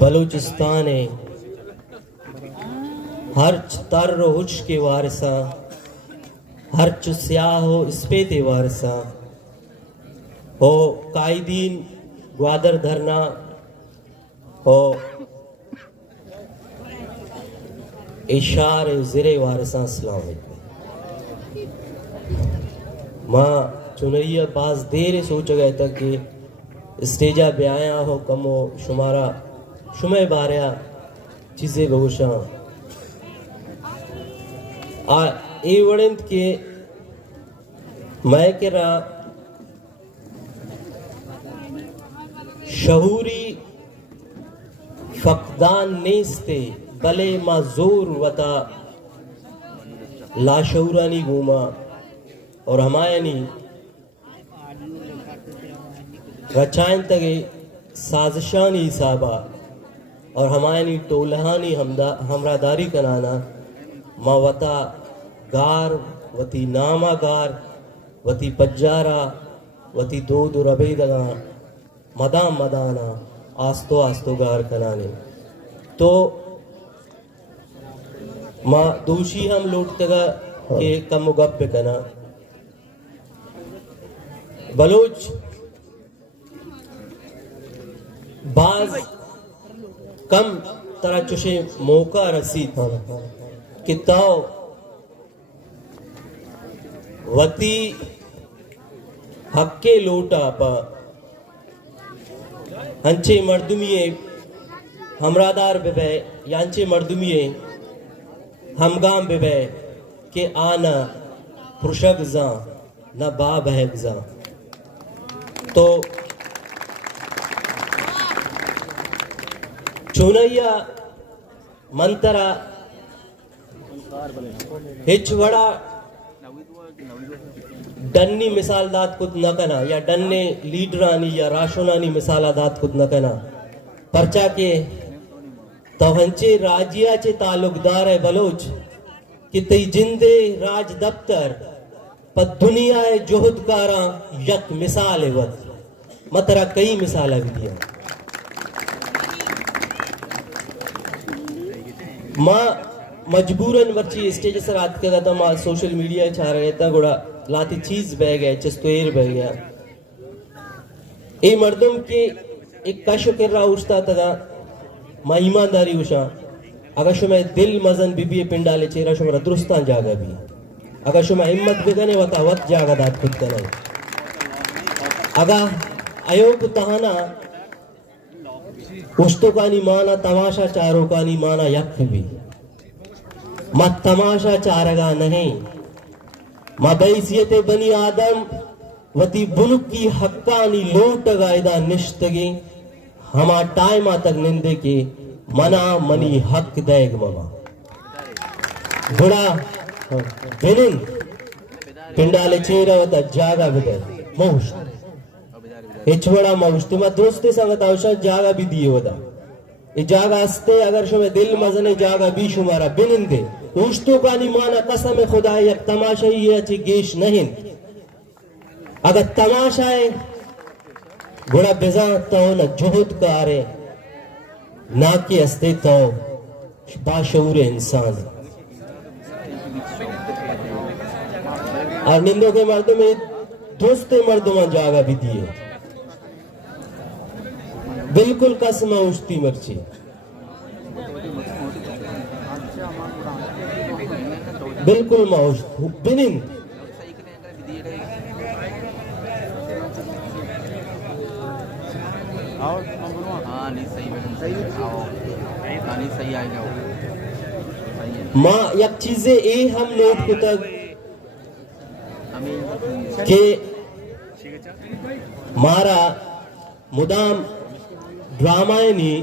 बलूचिस्तान हर तर हुश के वारसा हर स्याह हो स्पेते वारसा हो कायदीन ग्वादर धरना हो इशार ज़िरे वारसा अस्सलाम वालेकुम। माँ चुनरिया पास देर सोच गए तक कि स्टेजा पे आया हो कमो शुमारा शुमे बारया चीज़ें बहुशा आ ए वड़िंत के मैं के रा शहूरी फकदान नेस्ते भले माजूर वता लाशौरानी घूमा और हमायनी रचायन तगे साजिशानी हिसाबा और हमायनी टोलहानी हमरादारी कनाना मा वता गार वती नामा गार वती पज्जारा वती दो रबेदगा मदाम मदाना आस्तो आस्तो गार कनाने तो माँ दोषी हम लोट तगा के कम गप कना बलोच बाज कम तरह चुशे मौका रसीद कि ताओ वती हक्के लोटा पा हंचे मर्दुमिये हमरादार बेबे यांचे मर्दुमिये हमगाम बेबे के आना पुरुषक जा न बाब है जा तो चुनैया मंतरा हिच वड़ा डन्नी मिसाल दात कुछ न कना या डन्ने लीडरानी या राशोनानी मिसाल दात कुछ न कना परचा के तवंचे राजिया चे तालुकदार है बलोच कि तई जिंदे राज दफ्तर पर दुनिया है जोहदकारा यक मिसाल है वत मतरा कई मिसाल भी दिया माँ मजबूरन बच्ची स्टेज से रात के गता माँ सोशल मीडिया छा रहे था गुड़ा लाती चीज बह गया चस्तोर बह गया ए मर्दम के एक कश कर रहा उठता तगा माँ ईमानदारी उषा अगर शुमे दिल मजन बीबी पिंडाले चेहरा शुमरा दुरुस्तान जागा भी अगर शुमे हिम्मत बिगने वता वत जागा दात खुद कने अगर अयोग तहाना उस्तो कानी माना तमाशा चारों कानी माना यक भी मत तमाशा चारगा नहीं माँ बैसियते बनी आदम वती बुनुक की हक्कानी लोट गायदा निश्तगी हमा टाइम तक निंदे के मना मनी हक देग ममा बुरा बिनिन पिंडाले चेहरा वता जागा बिदे मौश इचवड़ा मौश तुम दोस्ते संगत औषध जागा भी दिए वदा ये जागा हस्ते अगर शुमे दिल मजने जागा भी शुमारा बिनिन दे उष्टो का नहीं माना कसम खुदा एक तमाशा ही है अच्छी गेश नहीं अगर तमाशा है गुड़ा बिजा तो न जोहद कारे ना कि हस्ते तो बाशऊर इंसान और निंदों के मर्दों में दोस्ते मर्दों में जागा भी दिए बिल्कुल कसम उठती मर्ची बिल्कुल मौज बिनिन माँ यक चीजें ए हम लोग को तक के मारा मुदाम ड्रामायनी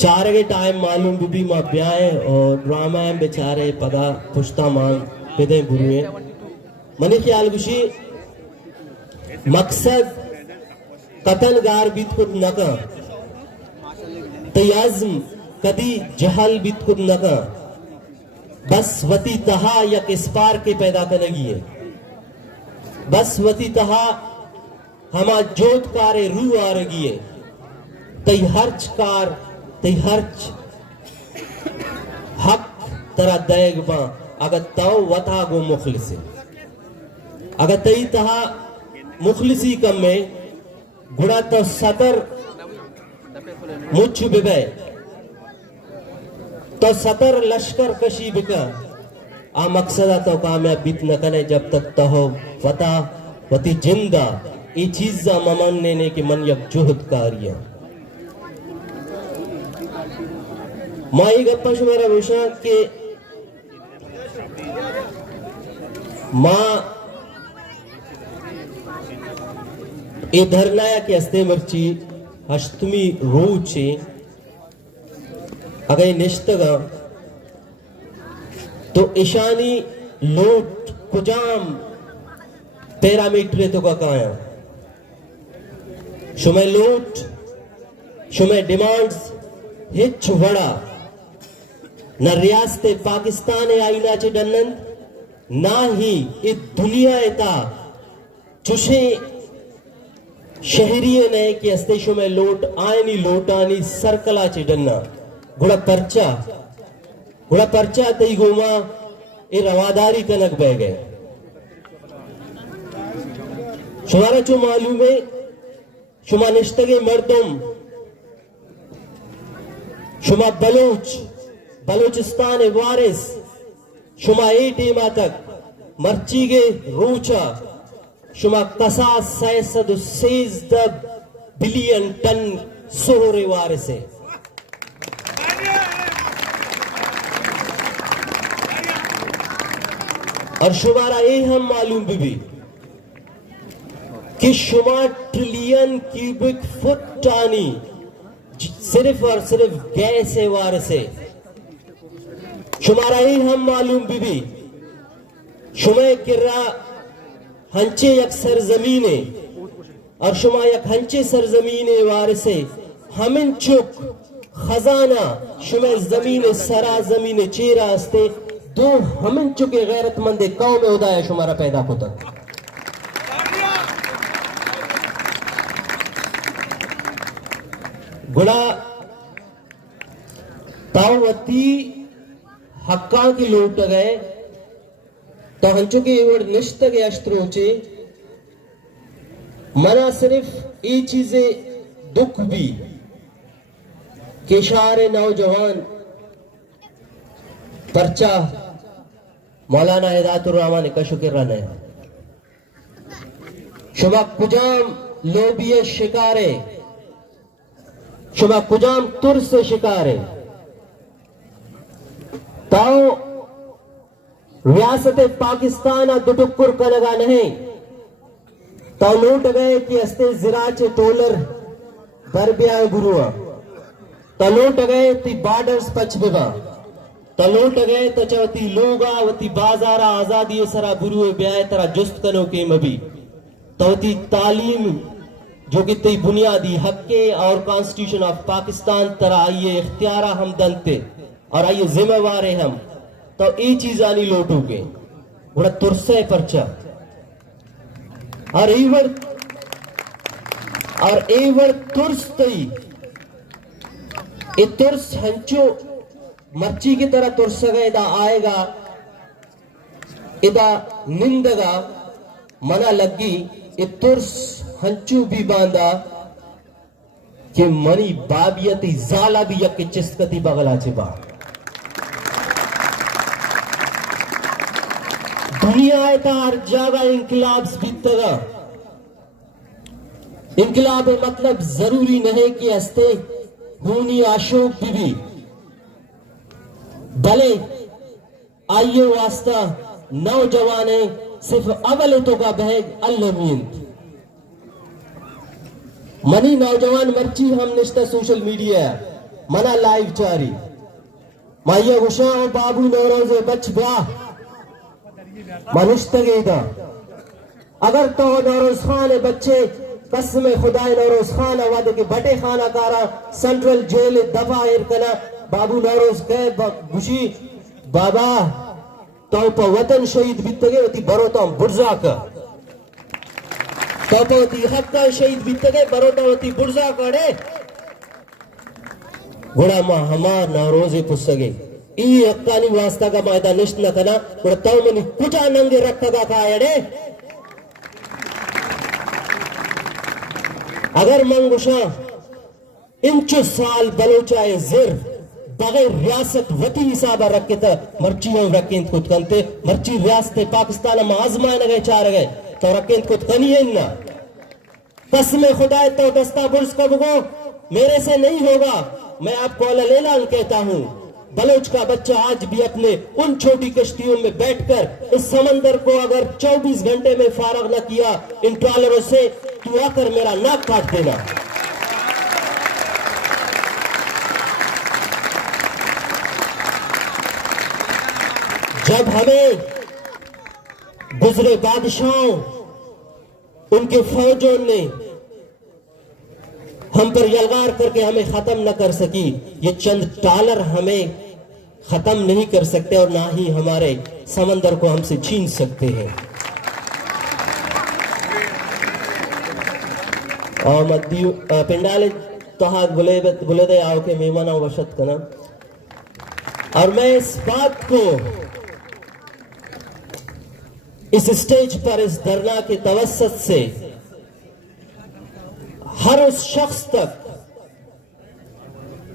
चार के टाइम मालूम भी माँ ब्याह और ड्रामा बेचारे पदा पुश्ता मान पिदे बुरुए मने ख्याल गुशी मकसद कतल गार बीत कुद नका तयाज़म कदी जहल बीत कुद नका बस वती तहा यक इस्पार के पैदा करेगी है बस वती तहा हमा जोत कारे रू आ रही है तई हर्च कार तई हर्च हक तरा दैग बा अगर ताओ वता गो मुखलिसी अगर तई तहा मुखलिसी कम में गुड़ा तो सतर मुच्छ बिबे तो सतर लश्कर कशी बिका आ मकसदा तो कामयाब बीत न कने जब तक तो हो वता वती जिंदा ये चीज ममन ने कि मन यक जुहद कार्य माई गप्पा मेरा विषय के माँ ए धरनाया के हस्ते मर्ची हस्तमी रोचे अगर निश्तगा तो ईशानी लोट कुजाम पैरामीटर तो का काया शुमे लोट शुमे डिमांड्स हिच वड़ा न रियासते पाकिस्तान आईना चे डनंद ना ही इस दुनिया एता चुशे शहरीय ने कि अस्तेशो में लोट आयनी लोटानी सर्कला चे डन्ना गुड़ा परचा तई गोमा ए रवादारी कनक बह गए शुमारा चो मालूम है शुमा निश्तगे मर्दम शुमा बलोचिस्तान वारिस शुमा ए टीमा तक मर्ची गे रूचा शुमा कसा 616 बिलियन टन सोहरे वारिसे और शुमारा ये हम मालूम भी कि शुमा ट्रिलियन क्यूबिक फुट टानी सिर्फ और सिर्फ गैस है वारिसे शुमारा ये हम मालूम भी शुमे किर्रा हंचे यक सरजमीने और शुमा यक हंचे सरजमीने वारिसे हमिन चुक खजाना शुमे जमीन सरा जमीन चेरा अस्ते दो हमिन चुके गैरतमंद कौम में उदाया शुमारा पैदा होता गुड़ा तावती हक्का की लोट गए तो हंचुके एवड निश्त के अस्त्रोचे मना सिर्फ ये चीजें दुख भी के शारे नौजवान पर्चा मौलाना हिदायतुर रहमान का शुक्र है शुभा कुजाम लोबिय शिकारे शुभा कुजाम तुर्स शिकारे ताओ रियासत पाकिस्तान दुटुक्कुर कनगा नहीं तो लूट गए कि अस्ते जिराचे टोलर बरबिया गुरुआ तो लूट गए ती बॉर्डर्स पचबिबा तो लूट गए तो चवती लोगा वती बाजारा आजादी सरा बुरुए ब्याय तरा जुस्त कनो के मबी तो ती तालीम जो कि ती बुनियादी हक्के और कॉन्स्टिट्यूशन ऑफ पाकिस्तान तरा आइए इख्तियारा हम दनते और आइए जिम्मेवार हम तो ये चीज आनी लोटोगे बड़ा तुरसे पर्चा और एवर तुर्स तई ये तुर्स हंचो मर्ची की तरह तुर्स इदा आएगा इदा निंदगा मना लगी ये तुर्स हंचू भी बांधा कि मनी बाबियती जाला भी यक चिस्कती बगला चिबा दुनिया हर जगह इंकलाब बीतगा इंकलाब मतलब जरूरी नहीं कि हस्ते खूनी अशोक बीबी भले आइए वास्ता नौजवान सिर्फ अवल तो का बहग अल्लमीन मनी नौजवान मर्ची हम निश्ता सोशल मीडिया मना लाइव चारी माइया गुशा और बाबू नौरोज बच ब्याह मनुष्य गेदा अगर तो नौरोज खान बच्चे कसम खुदा नौरोज खान आवाद के बटे खाना कारा सेंट्रल जेल दफा कना बाबू नौरोज कह गुशी बाबा तो पर वतन शहीद बीतगे वती बरोता बुर्जा का तो वती हक का शहीद बीतगे बरोता वती बुर्जा करे गुड़ामा हमार नवरोजे पुस्तके ई हक्कानी वास्ता का मायदा निश्च न कना गुड़ा तवमनी कुचा नंगे रखा का कायड़े अगर मंगुशा इंचु साल बलोचाए जिर बगैर रियासत वती हिसाबा रखे था मर्ची हम रखें खुद कंते मर्ची रियासत पाकिस्तान में आजमाए न गए चार गए तो रखें खुद कनी है ना कसम खुदा तो दस्ता बुर्स का बुगो मेरे से नहीं होगा। मैं आपको अल्लाह कहता हूं बलोच का बच्चा आज भी अपने उन छोटी कश्तियों में बैठकर इस समंदर को अगर 24 घंटे में फारग न किया इन ट्रॉलरों से तू आकर मेरा नाक काट देना। जब हमें गुजरे बादशाहों उनके फौजों ने हम पर यलगार करके हमें खत्म न कर सकी, ये चंद डॉलर हमें खत्म नहीं कर सकते और ना ही हमारे समंदर को हमसे छीन सकते हैं। और मद्यु पिंडाले तहाक बुले दे आओ के मेहमाना वशत कना। और मैं इस बात को इस स्टेज पर इस धरना के तवस्सुत से हर उस शख्स तक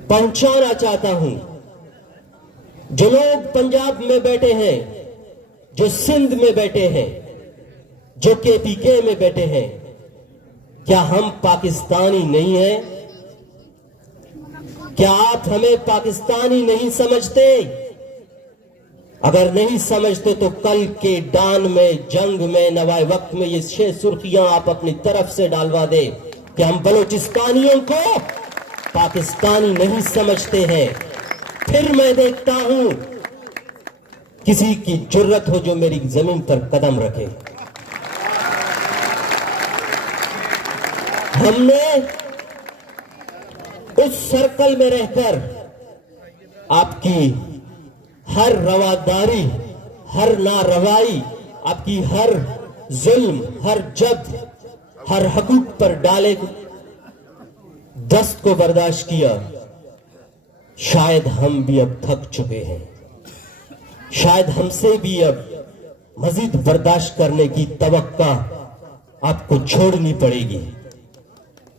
पहुंचाना चाहता हूं जो लोग पंजाब में बैठे हैं, जो सिंध में बैठे हैं, जो केपीके में बैठे हैं। क्या हम पाकिस्तानी नहीं हैं? क्या आप हमें पाकिस्तानी नहीं समझते? अगर नहीं समझते तो कल के डान में, जंग में, नवाए वक्त में ये 6 सुर्खियां आप अपनी तरफ से डालवा दे कि हम बलोचिस्तानियों को पाकिस्तानी नहीं समझते हैं। फिर मैं देखता हूं किसी की जुर्रत हो जो मेरी जमीन पर कदम रखे। हमने उस सर्कल में रहकर आपकी हर रवादारी, हर नारवाई, आपकी हर जुल्म, हर जब्र, हर हकूक पर डाले दस्त को बर्दाश्त किया। शायद हम भी अब थक चुके हैं, शायद हमसे भी अब मजीद बर्दाश्त करने की तवक्का आपको छोड़नी पड़ेगी,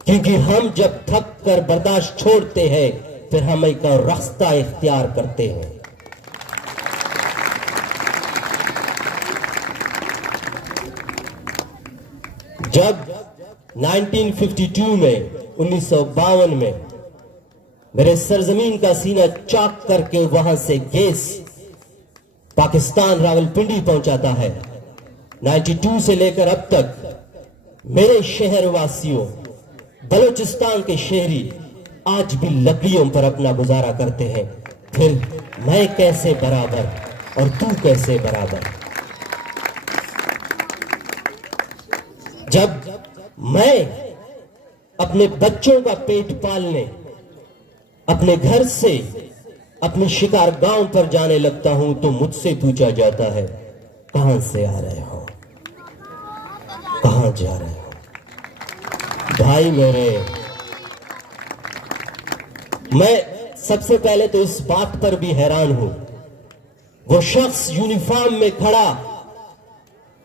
क्योंकि हम जब थक कर बर्दाश्त छोड़ते हैं फिर हम एक और रास्ता इख्तियार करते हैं। जब 1952 में 1952 में मेरे सरजमीन का सीना चाक करके वहां से गैस पाकिस्तान रावलपिंडी पहुंचाता है, 92 से लेकर अब तक मेरे शहर वासियों, बलूचिस्तान के शहरी आज भी लकड़ियों पर अपना गुजारा करते हैं। फिर मैं कैसे बराबर और तू कैसे बराबर? जब मैं अपने बच्चों का पेट पालने अपने घर से अपने शिकार गांव पर जाने लगता हूं तो मुझसे पूछा जाता है, कहां से आ रहे हो, कहां जा रहे हो? भाई मेरे, मैं सबसे पहले तो इस बात पर भी हैरान हूं, वो शख्स यूनिफॉर्म में खड़ा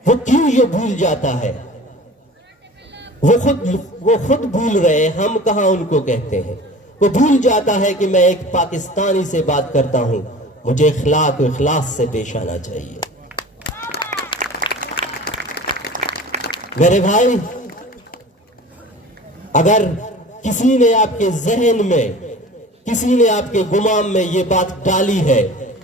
वो क्यों ये भूल जाता है? वो खुद भूल रहे, हम कहां उनको कहते हैं। वो भूल जाता है कि मैं एक पाकिस्तानी से बात करता हूं, मुझे इखलाक और इखलास से पेश आना चाहिए। मेरे भाई, अगर किसी ने आपके जहन में, किसी ने आपके गुमान में ये बात डाली है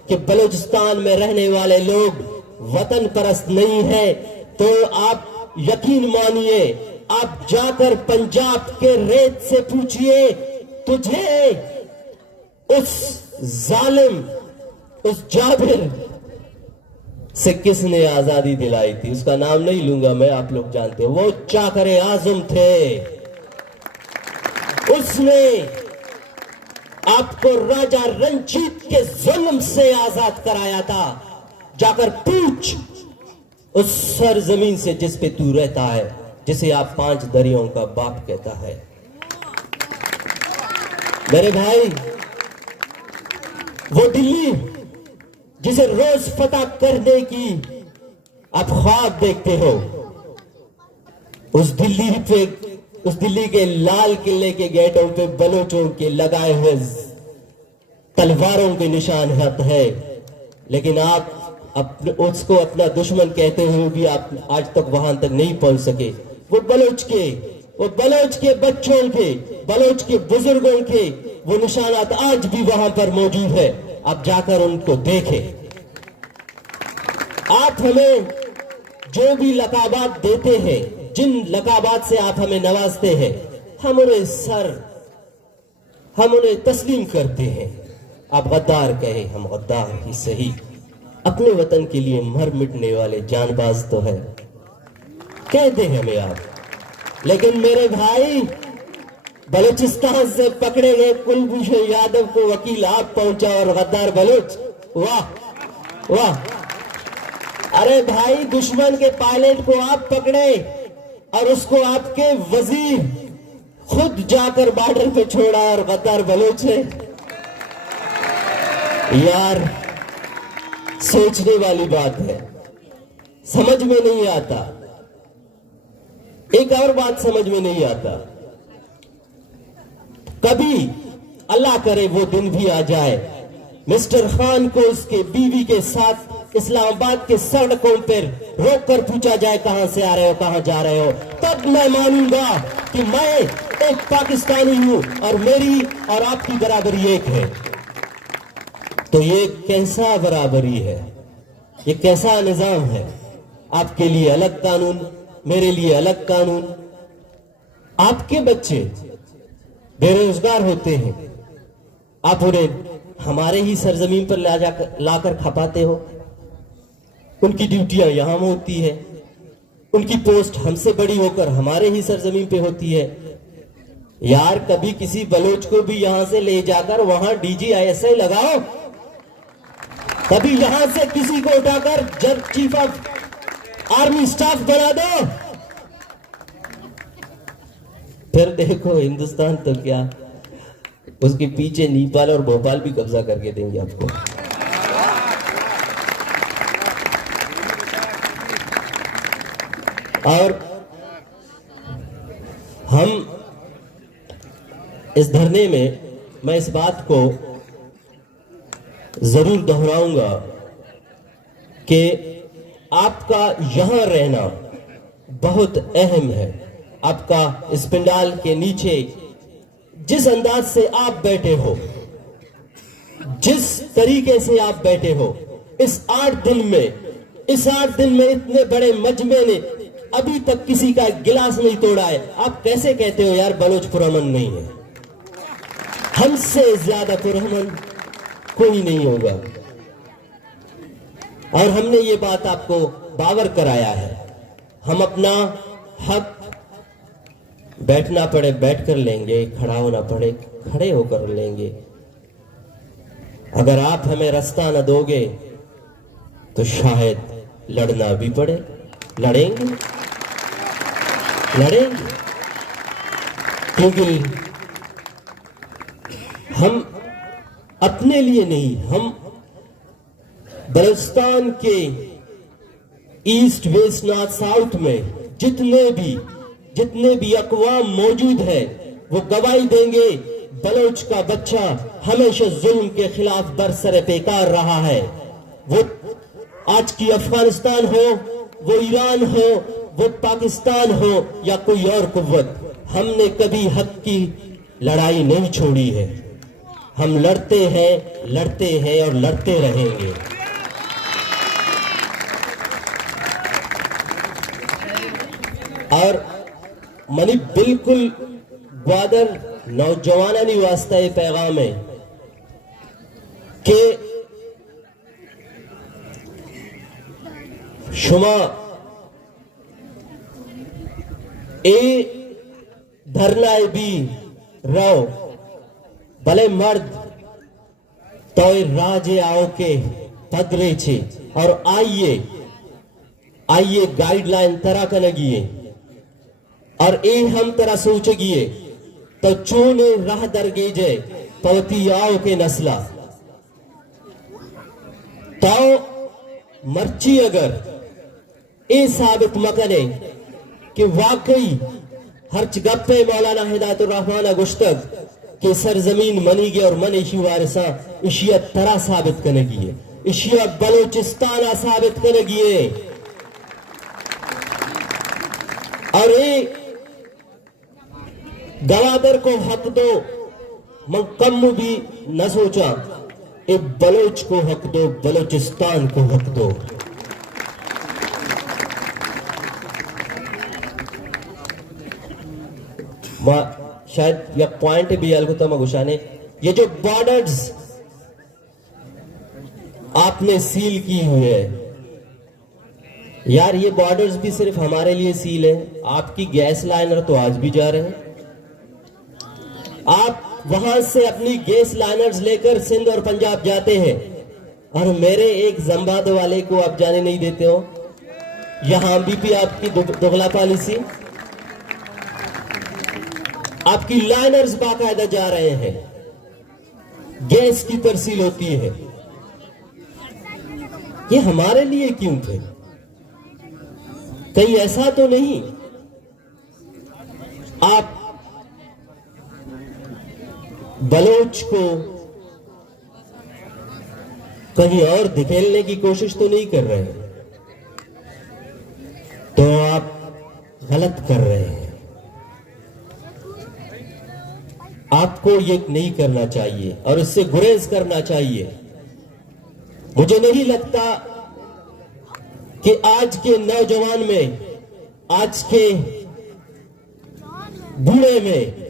कि बलूचिस्तान में रहने वाले लोग वतन परस्त नहीं है, तो आप यकीन मानिए, आप जाकर पंजाब के रेत से पूछिए, तुझे उस जालिम, उस जाबिर से किसने आजादी दिलाई थी? उसका नाम नहीं लूंगा मैं, आप लोग जानते हो। वो चाकर आजम थे, उसने आपको राजा रंजीत के जुल्म से आजाद कराया था। जाकर पूछ उस सरजमीन से जिस पे तू रहता है, जिसे आप 5 दरियों का बाप कहता है। मेरे भाई, वो दिल्ली जिसे रोज फतह करने की आप ख्वाब देखते हो, उस दिल्ली के लाल किले के गेटों पे बलोचों के लगाए हुए तलवारों के निशान है, लेकिन आप उसको अपना दुश्मन कहते हुए भी आप आज तक वहां तक नहीं पहुंच सके। वो बलोच के बच्चों के, बलोच के बुजुर्गों के वो निशानात आज भी वहां पर मौजूद है। आप जाकर उनको देखें। आप हमें जो भी लकाबात देते हैं, जिन लकाबात से आप हमें नवाजते हैं, हम उन्हें तस्लीम करते हैं। आप गद्दार कहे, हम गद्दार ही सही, अपने वतन के लिए मर मिटने वाले जानबाज तो है, कहते हैं हमें आप। लेकिन मेरे भाई, बलूचिस्तान से पकड़े गए कुलभूषण यादव को वकील आप पहुंचा और गद्दार बलूच, वाह वाह। अरे भाई, दुश्मन के पायलट को आप पकड़े और उसको आपके वजीर खुद जाकर बॉर्डर पे छोड़ा और गद्दार बलूच है। यार, सोचने वाली बात है, समझ में नहीं आता। एक और बात समझ में नहीं आता, कभी अल्लाह करे वो दिन भी आ जाए, मिस्टर खान को उसके बीवी के साथ इस्लामाबाद के सड़कों पर रोक कर पूछा जाए कहां से आ रहे हो, कहां जा रहे हो, तब मैं मानूंगा कि मैं एक पाकिस्तानी हूं और मेरी और आपकी बराबरी एक है। तो ये कैसा बराबरी है, ये कैसा निजाम है? आपके लिए अलग कानून, मेरे लिए अलग कानून। आपके बच्चे बेरोजगार होते हैं, आप उन्हें हमारे ही सरजमीन पर लाकर खपाते हो। उनकी ड्यूटियां यहां होती है, उनकी पोस्ट हमसे बड़ी होकर हमारे ही सरजमीन पे होती है। यार, कभी किसी बलोच को भी यहां से ले जाकर वहां DGISI लगाओ, कभी यहां से किसी को उठाकर चीफ ऑफ आर्मी स्टाफ बना दो, फिर देखो हिंदुस्तान तो क्या, उसके पीछे नेपाल और भोपाल भी कब्जा करके देंगे आपको। और हम इस धरने में, मैं इस बात को जरूर दोहराऊंगा कि आपका यहां रहना बहुत अहम है। आपका इस पंडाल के नीचे जिस अंदाज से आप बैठे हो, जिस तरीके से आप बैठे हो, इस 8 दिन में इतने बड़े मजमे ने अभी तक किसी का गिलास नहीं तोड़ा है। आप कैसे कहते हो यार बलोच पुरअमन नहीं है? हमसे ज्यादा पुरअमन कोई नहीं होगा। और हमने ये बात आपको बावर कराया है। हम अपना हक बैठना पड़े बैठ कर लेंगे, खड़ा होना पड़े खड़े होकर लेंगे। अगर आप हमें रास्ता न दोगे तो शायद लड़ना भी पड़े, लड़ेंगे, क्योंकि हम अपने लिए नहीं, हम बलूचिस्तान के ईस्ट, वेस्ट, नॉर्थ, साउथ में जितने भी अक़वाम मौजूद है, वो गवाही देंगे बलोच का बच्चा हमेशा जुल्म के खिलाफ बरसरे पेकार रहा है। वो आज की अफगानिस्तान हो, वो ईरान हो, वो पाकिस्तान हो या कोई और कुव्वत, हमने कभी हक की लड़ाई नहीं छोड़ी है। हम लड़ते हैं और लड़ते रहेंगे। और मनी बिल्कुल ग्वादर नौजवानी वास्ता ये पैगाम है कि शुमा ए धरनाए भी रहो भले मर्द तो राजे आओ के पदरे छे और आइए गाइडलाइन तरह का लगिए और ए हम तरह सोचगिए तो चूने राह दरगेजे पवती आओ के नस्ला तो मर्ची अगर ये साबित मकने कि वाकई हर गप्पे मौलाना हिदायतुर रहमान गुश्तग के सरजमीन मनी गए और मन इशी वारिसा इशिया तरह साबित करने की है, इशिया बलोचिस्तान साबित करने की है। और ये गवादर को हक दो, मैं कम भी न सोचा, ये बलोच को हक दो, बलोचिस्तान को हक दो। शायद यह पॉइंट भी अलगुतमा गुशाने, ये जो बॉर्डर्स आपने सील की हुई है यार, ये बॉर्डर्स भी सिर्फ हमारे लिए सील है। आपकी गैस लाइनर तो आज भी जा रहे हैं। आप वहां से अपनी गैस लाइनर्स लेकर सिंध और पंजाब जाते हैं और मेरे एक जंबाद वाले को आप जाने नहीं देते हो। यहां भी आपकी दोगला पॉलिसी, आपकी लाइनर्स बाकायदा जा रहे हैं, गैस की तरसील होती है। ये हमारे लिए क्यों थे? कहीं ऐसा तो नहीं आप बलोच को कहीं और धकेलने की कोशिश तो नहीं कर रहे? तो आप गलत कर रहे हैं। आपको ये नहीं करना चाहिए और इससे गुरेज करना चाहिए। मुझे नहीं लगता कि आज के नौजवान में, आज के बूढ़े में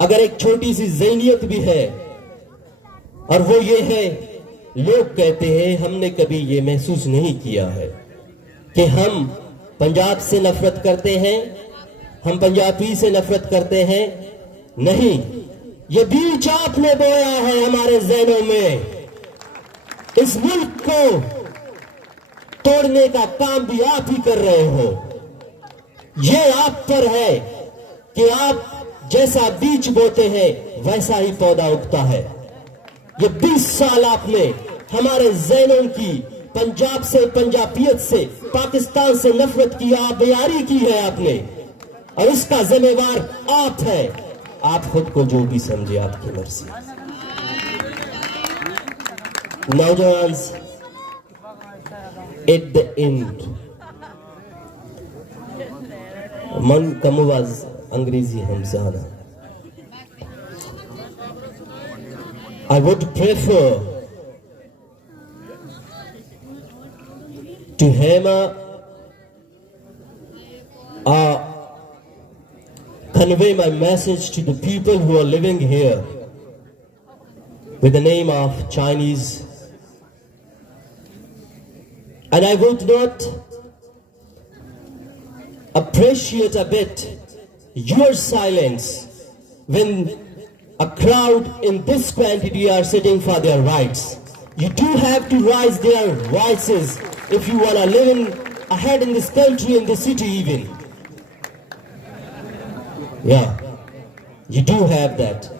अगर एक छोटी सी ज़हनियत भी है, और वो ये है, लोग कहते हैं, हमने कभी ये महसूस नहीं किया है कि हम पंजाब से नफरत करते हैं, हम पंजाबी से नफरत करते हैं। नहीं, ये बीज आपने बोया है हमारे ज़हनों में। इस मुल्क को तोड़ने का काम भी आप ही कर रहे हो। ये आप पर है कि आप जैसा बीज बोते हैं वैसा ही पौधा उगता है। ये 20 साल आपने हमारे ज़हनों की, पंजाब से, पंजाबियत से, पाकिस्तान से नफरत की आबियारी की है आपने, और इसका जिम्मेवार आप है। आप खुद को जो भी समझे, आपकी मर्जी। नौजवान, एट द एंड मन कमुवाज अंग्रेजी हमजाना, I would prefer to hammer convey my message to the people who are living here with the name of Chinese, and I would not appreciate a bit your silence when a crowd in this quantity are sitting for their rights. You do have to raise their voices if you want to live ahead in this country, in this city even. Yeah, you do have that.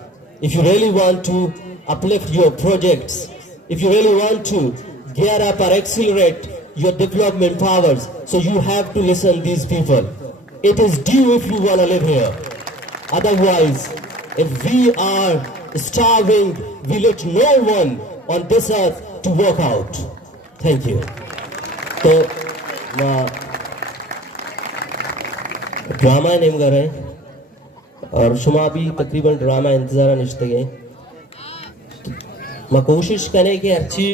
If you really want to uplift your projects, if you really want to gear up or accelerate your development powers, so you have to listen these people. It is due if you want to live here. Otherwise, if we are starving, we let no one on this earth to work out. Thank you. तो drama name कर रहे हैं और शुमा भी तकरीबन drama इंतज़ार निश्चित है। मैं कोशिश करें कि अच्छी